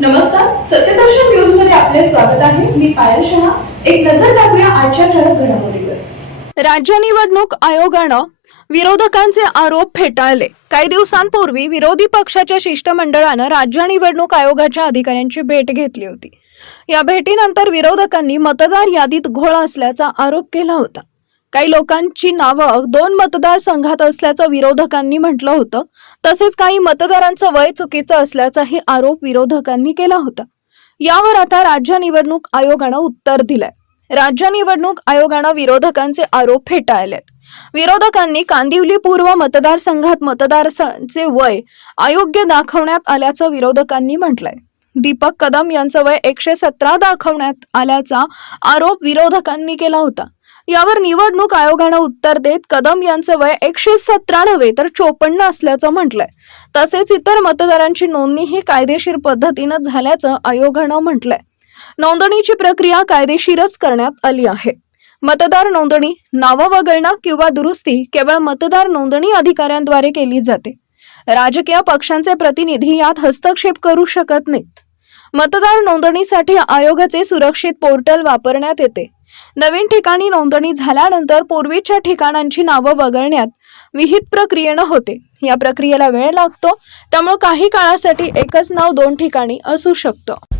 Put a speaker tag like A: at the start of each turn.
A: नमस्कार सत्यदर्शन न्यूजमध्ये आपले स्वागत आहे. मी पायल शहा. एक नजर टाकूया आजच्या ठळक घडामोडीवर.
B: राज्य निवडणूक आयोगानं विरोधकांचे आरोप फेटाळले. काही दिवसांपूर्वी विरोधी पक्षाच्या शिष्टमंडळानं राज्य निवडणूक आयोगाच्या अधिकाऱ्यांची भेट घेतली होती. या भेटीनंतर विरोधकांनी मतदार यादीत घोळ असल्याचा आरोप केला होता. काही लोकांची नावं दोन मतदारसंघात असल्याचं विरोधकांनी म्हटलं होतं. तसेच काही मतदारांचं वय चुकीचं असल्याचाही आरोप विरोधकांनी केला होता. यावर आता राज्य निवडणूक आयोगानं उत्तर दिलंय. राज्य निवडणूक आयोगानं विरोधकांचे आरोप फेटाळलेत. विरोधकांनी कांदिवली पूर्व मतदारसंघात मतदारांचे वय अयोग्य दाखवण्यात आल्याचं विरोधकांनी म्हटलंय. दीपक कदम यांचं वय एकशे सतरा दाखवण्यात आल्याचा आरोप विरोधकांनी केला होता. यावर निवडणूक आयोगानं उत्तर देत कदम यांचं वय एकशे सतरा नव्हे तर चोपन्न असल्याचं म्हटलंय. तसेच इतर मतदारांची नोंदणी ही कायदेशीर पद्धतीनं झाल्याचं आयोगानं म्हटलंय. नोंदणीची प्रक्रिया कायदेशीरच करण्यात आली आहे. मतदार नोंदणी नावं वगळणं किंवा दुरुस्ती केवळ मतदार नोंदणी अधिकाऱ्यांद्वारे केली जाते. राजकीय पक्षांचे प्रतिनिधी यात हस्तक्षेप करू शकत नाहीत. मतदार नोंदणीसाठी आयोगाचे सुरक्षित पोर्टल वापरण्यात येते. नवीन ठिकाणी नोंदणी झाल्यानंतर पूर्वीच्या ठिकाणांची नावं वगळण्यात विहित प्रक्रियेनं होते. या प्रक्रियेला वेळ लागतो त्यामुळे काही काळासाठी एकच नाव दोन ठिकाणी असू शकतं.